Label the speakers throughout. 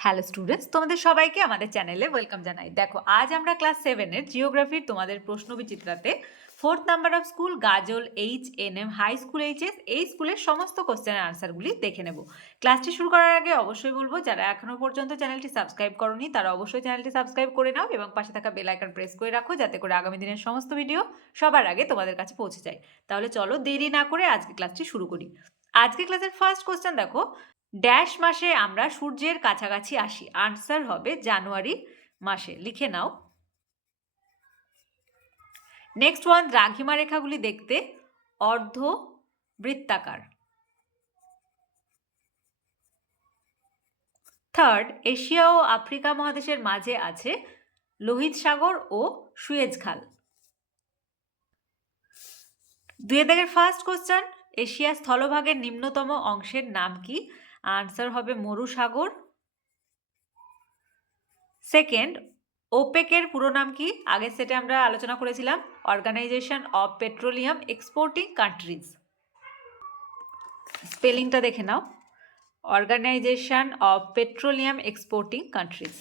Speaker 1: Hello students তোমাদের সবাইকে আমাদের চ্যানেলে ওয়েলকাম জানাই। দেখো, আজ আমরা ক্লাস সেভেনের জিওগ্রাফির তোমাদের প্রশ্ন বিচিত্রাতে fourth number of school Gazole H N M high school HS এই স্কুলের সমস্ত কোশ্চেনের আনসারগুলি দেখে নেব। ক্লাসটি শুরু করার আগে অবশ্যই বলব, যারা এখনও পর্যন্ত চ্যানেলটি সাবস্ক্রাইব করনি, তারা অবশ্যই চ্যানেলটি সাবস্ক্রাইব করে নাও এবং পাশে থাকা বেল আইকন প্রেস করে রাখো, যাতে করে আগামী দিনের সমস্ত ভিডিও সবার আগে তোমাদের কাছে পৌঁছে যায়। তাহলে চলো দেরি না করে আজকে ক্লাসটি শুরু করি। আজকে ক্লাসের ফার্স্ট কোশ্চেন দেখো ড্যাশ মাসে আমরা সূর্যের কাছাকাছি আসি। আনসার হবে জানুয়ারি মাসে। লিখে নাও। নেক্সট ওয়ান দ্রাঘিমা রেখাগুলি দেখতে অর্ধ বৃত্তাকার থার্ড এশিয়া ও আফ্রিকা মহাদেশের মাঝে আছে লোহিত সাগর ও সুয়েজ খাল। দুই দাগের ফার্স্ট কোশ্চেন এশিয়া স্থলভাগের নিম্নতম অংশের নাম কি? আনসার হবে মরুসাগর সেকেন্ড ওপেকের পুরো নাম কি? আগের সেটে আমরা আলোচনা করেছিলাম। Organisation of petroleum exporting countries স্পেলিংটা দেখে নাও। Organisation of petroleum exporting countries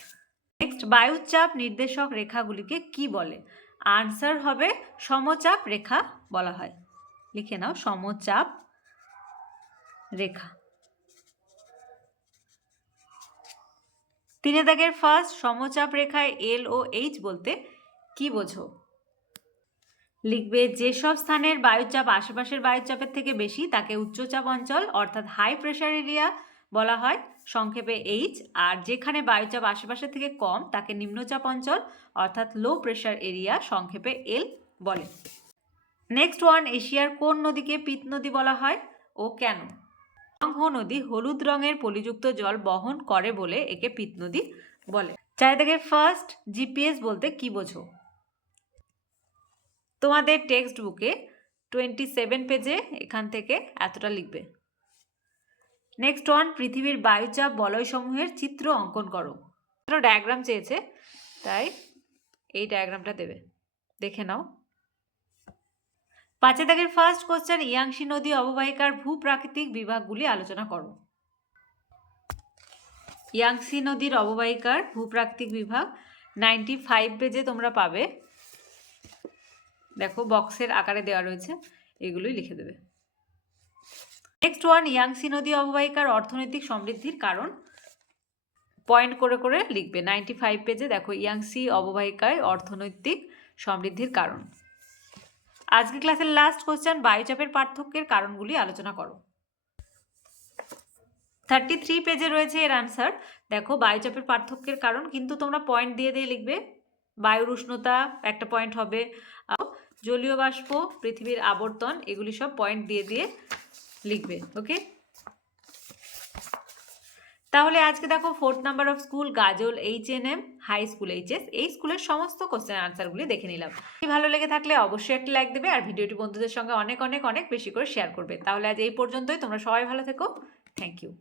Speaker 1: next বায়ুচাপ নির্দেশক রেখাগুলিকে কি বলে? আনসার হবে সমচাপ রেখা বলা হয়। লিখে নাও সমচাপ রেখা। তিনে দাগের ফার্স্ট সমচাপ রেখায় এল ও এইচ বলতে কি বোঝো? লিখবে যেসব স্থানের বায়ুচাপ আশেপাশের বায়ুচাপের থেকে বেশি তাকে উচ্চচাপ অঞ্চল অর্থাৎ হাই প্রেশার এরিয়া বলা হয়, সংক্ষেপে এইচ আর যেখানে বায়ুচাপ আশেপাশের থেকে কম তাকে নিম্নচাপ অঞ্চল অর্থাৎ লো প্রেশার এরিয়া সংক্ষেপে এল বলে। নেক্সট ওয়ান এশিয়ার কোন নদীকে পিত নদী বলা হয় ও কেন? রংহ নদী হলুদ রঙের পলিযুক্ত জল বহন করে বলে একে পিত নদী বলে। চারিদিকে ফার্স্ট জিপিএস বলতে কি বোঝো? তোমাদের টেক্সট বুকে টোয়েন্টি সেভেন পেজে এখান থেকে এতটা লিখবে। নেক্সট ওয়ান পৃথিবীর বায়ুচাপ বলয়সমূহের চিত্র অঙ্কন করো। ডায়াগ্রাম চেয়েছে, তাই এই ডায়াগ্রামটা দেবে। দেখে নাও। পাঁচে দাগের ফার্স্ট কোশ্চেন, ইয়াংশি নদী অববাহিকার ভূপ্রাকৃতিক বিভাগগুলি আলোচনা করো। ইয়াংসি নদীর অববাহিকার ভূপ্রাকৃতিক বিভাগ নাইনটি ফাইভ পেজে তোমরা পাবে। দেখো, বক্সের আকারে দেওয়া রয়েছে, এগুলোই লিখে দেবে। নেক্সট ওয়ান ইয়াংসি নদী অববাহিকার অর্থনৈতিক সমৃদ্ধির কারণ। পয়েন্ট করে করে লিখবে নাইনটি ফাইভ পেজে দেখো ইয়াংসি অববাহিকায় অর্থনৈতিক সমৃদ্ধির কারণ। আজকে ক্লাসের লাস্ট কোশ্চেন বায়ুচাপের পার্থক্যের কারণগুলি আলোচনা করো। থার্টি থ্রি পেজে রয়েছে এর আনসার দেখো বায়ুচাপের পার্থক্যের কারণ, কিন্তু তোমরা পয়েন্ট দিয়ে দিয়ে লিখবে। বায়ুর উষ্ণতা একটা পয়েন্ট হবে। জলীয় বাষ্প, পৃথিবীর আবর্তন, এগুলি সব পয়েন্ট দিয়ে দিয়ে লিখবে ওকে তাহলে আজকে দেখো fourth number of school Gazole H N M high school HS এই স্কুলের সমস্ত কোশ্চেন আনসারগুলি দেখে নিলাম। ভালো লেগে থাকলে অবশ্যই একটা লাইক দেবে আর ভিডিওটি বন্ধুদের সঙ্গে অনেক অনেক অনেক বেশি করে শেয়ার করবে। তাহলে আজ এই পর্যন্তই, তোমরা সবাই ভালো থেকো। Thank you